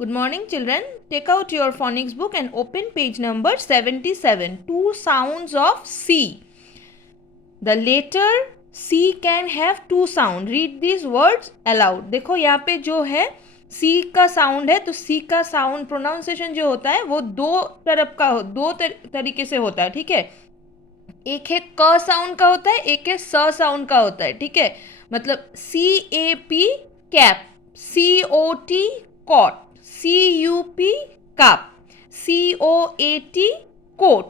Good morning, children. Take out your phonics book and open page number 77. Two sounds of C. The letter C can have two sound. Read these words aloud. देखो यहाँ पे जो है C का sound है, तो C का sound pronunciation जो होता है वो दो तरफ का दो तरीके से होता है, ठीक है. एक है क साउंड का होता है, एक है स साउंड का होता है, ठीक है. मतलब CAP cap, COT cot, CUP cup, COAT coat,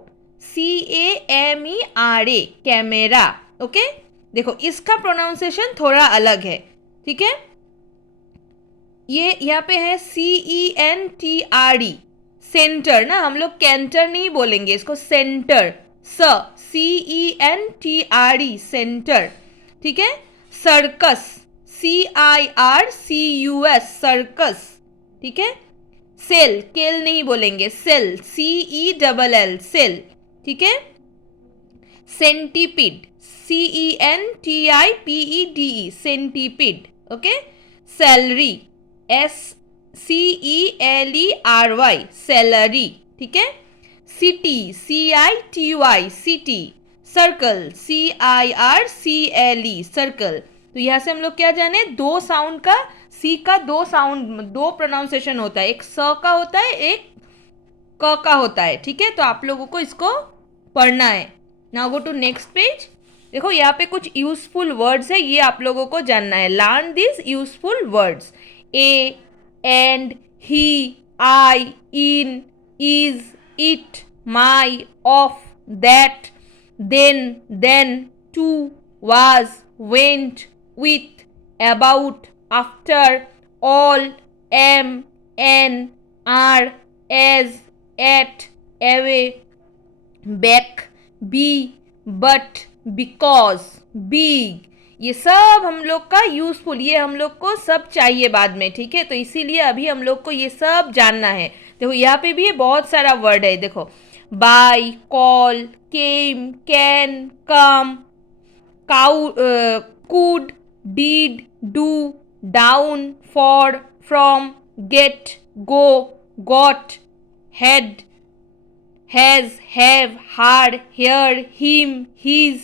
CAMERA camera. Okay, देखो इसका प्रोनाउंसिएशन थोड़ा अलग है, ठीक है. ये यहाँ पे है CENTRE सेंटर ना, हम लोग कैंटर नहीं बोलेंगे इसको, सेंटर. CENTRE सेंटर, ठीक है. सर्कस, CIRCUS सर्कस, ठीक है. सेल, केल नहीं बोलेंगे, सेल, CELL सेल, ठीक है. Centipede, CENTIPEDE centipede, okay. Salary, SCELERY salary, ठीक है. City, CITY city. Circle, CIRCLE circle. तो यहाँ से हम लोग क्या जाने, दो साउंड का, सी का दो साउंड, दो प्रोनाउंसिएशन होता है, एक स का होता है, एक क का होता है, ठीक है. तो आप लोगों को इसको पढ़ना है. Now go to next page. देखो यहाँ पे कुछ यूजफुल वर्ड्स है, ये आप लोगों को जानना है. Learn this useful words. A, and, he, I, in, is, it, my, of, that, then, to, was, went, with, about, after, all, am, an, are, as, at, away, back, be, but, because, big. ये सब हम लोग का useful, ये हम लोग को सब चाहिए बाद में, ठीक है. तो इसीलिए अभी हम लोग को ये सब जानना है. देखो यहाँ पे भी बहुत सारा वर्ड है. देखो by, call, came, can, come, cow, could, did, do, down, for, from, get, go, got, had, has, have, hard, here, him, his,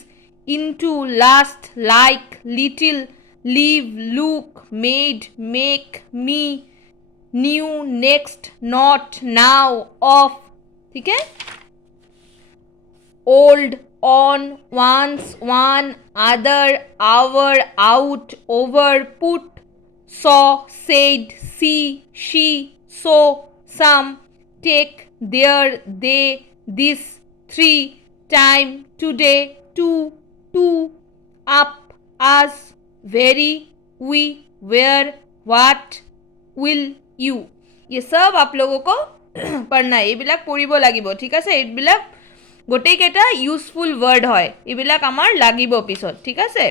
into, last, like, little, leave, look, made, make, me, new, next, not, now, off, ठीक है. old, on, once, one, other, hour, out, over, put, saw, said, see, she, so, some, take, there, they, this, three, time, today, two, up, us, very, we, where, what, will, you. ये सब आप लोगों को पढ़ना है. এইবিলাক পঢ়িব লাগিব, ঠিক আছে. এইবিলাক গোটেইকেইটা ইউজফুল ৱৰ্ড হয়, এইবিলাক আমাৰ লাগিব পিছত, ঠিক আছে.